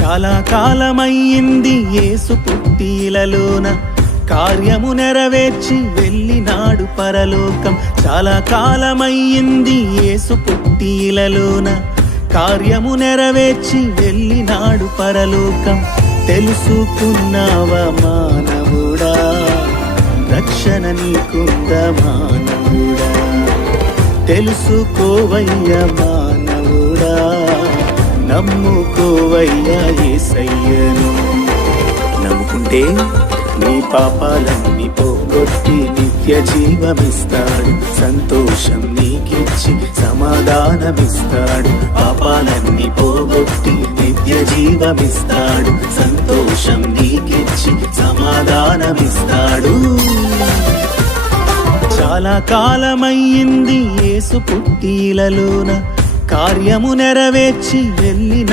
చాలా కాలమయ్యింది యేసు పుట్టిలలోన కార్యము నెరవేర్చి వెళ్ళినాడు పరలోకం. చాలా కాలమయ్యింది యేసు పుట్టిలలోన కార్యము నెరవేర్చి వెళ్ళినాడు పరలోకం. తెలుసుకున్నావా మానవుడా, రక్షణ నీకుందా మానవుడా? తెలుసుకోవయ్య మానవుడా, నమ్ముకోవయ్యా యేసయ్యను. నమ్ముకుంటే నీ పాపాలన్నీ పోగొట్టి నిత్య జీవమిస్తాడు. సంతోషం నీకిచ్చి సమాధానమిస్తాడు. పాపాలన్నీ పోగొట్టి నిత్య జీవమిస్తాడు. సంతోషం నీకిచ్చి సమాధానమిస్తాడు. చాలా కాలమయ్యింది యేసు పుట్టిలలోన కార్యము నెరవేర్చి వెళ్ళిన